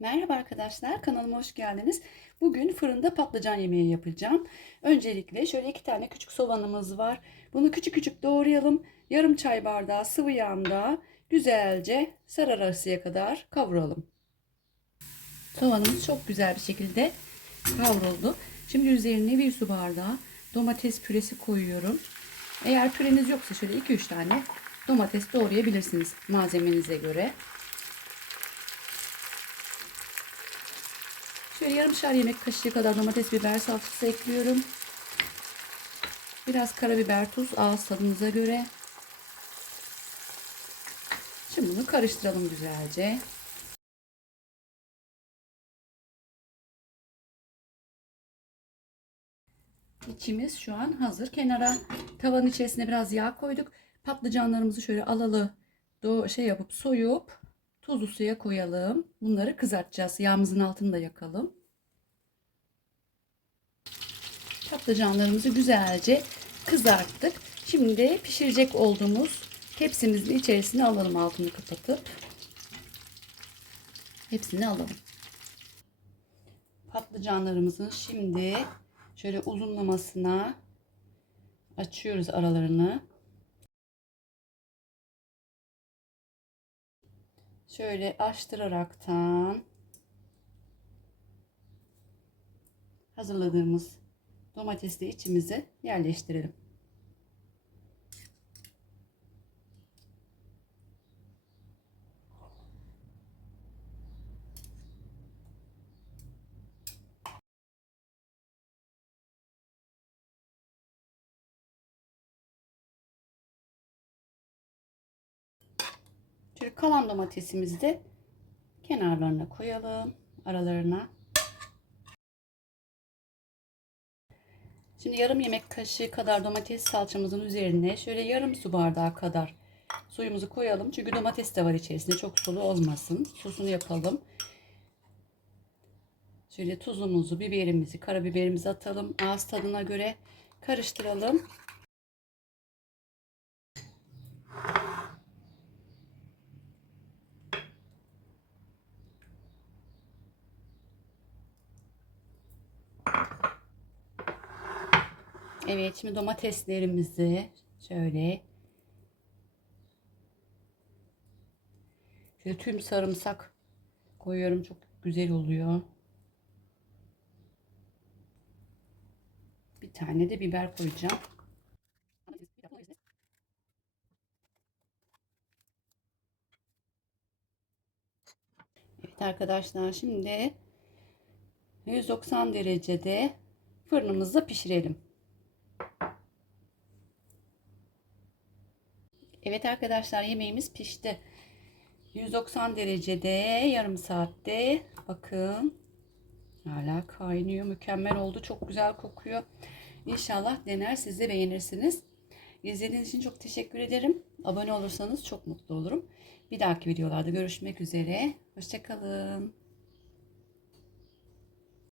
Merhaba arkadaşlar, kanalıma hoş geldiniz. Bugün fırında patlıcan yemeği yapacağım. Öncelikle şöyle iki tane küçük soğanımız var. Bunu küçük küçük doğrayalım. Yarım çay bardağı sıvı yağda güzelce sararasıya kadar kavuralım. Soğanımız çok güzel bir şekilde kavruldu. Şimdi üzerine bir su bardağı domates püresi koyuyorum. Eğer püreniz yoksa şöyle 2-3 tane domates doğrayabilirsiniz malzemenize göre. Şöyle yarımşar yemek kaşığı kadar domates biber salçası ekliyorum. Biraz karabiber, tuz ağız tadınıza göre. Şimdi bunu karıştıralım güzelce. İçimiz şu an hazır. Kenara tavanın içerisine biraz yağ koyduk. Patlıcanlarımızı şöyle alalı şey yapıp soyup tuzlu suya koyalım. Bunları kızartacağız. Yağımızın altını da yakalım. Patlıcanlarımızı güzelce kızarttık. Şimdi pişirecek olduğumuz tepsimizin içerisine alalım altını kapatıp. Hepsini alalım. Patlıcanlarımızın şimdi şöyle uzunlamasına açıyoruz aralarını. Şöyle açtıraraktan hazırladığımız domatesli içimizi yerleştirelim. Şöyle kalan domatesimizi de kenarlarına koyalım. Aralarına. Şimdi yarım yemek kaşığı kadar domates salçamızın üzerine şöyle yarım su bardağı kadar suyumuzu koyalım. Çünkü domates de var içerisinde. Çok sulu olmasın. Sosunu yapalım. Şöyle tuzumuzu, biberimizi, karabiberimizi atalım. Ağız tadına göre karıştıralım. Evet şimdi domateslerimizi şöyle şöyle tüm sarımsak koyuyorum çok güzel oluyor. Bir tane de biber koyacağım. Evet arkadaşlar şimdi 190 derecede fırınımızda pişirelim. Evet arkadaşlar yemeğimiz pişti. 190 derecede yarım saatte. Bakın hala kaynıyor mükemmel oldu. Çok güzel kokuyor. İnşallah dener siz de beğenirsiniz. İzlediğiniz için çok teşekkür ederim. Abone olursanız çok mutlu olurum. Bir dahaki videolarda görüşmek üzere. Hoşçakalın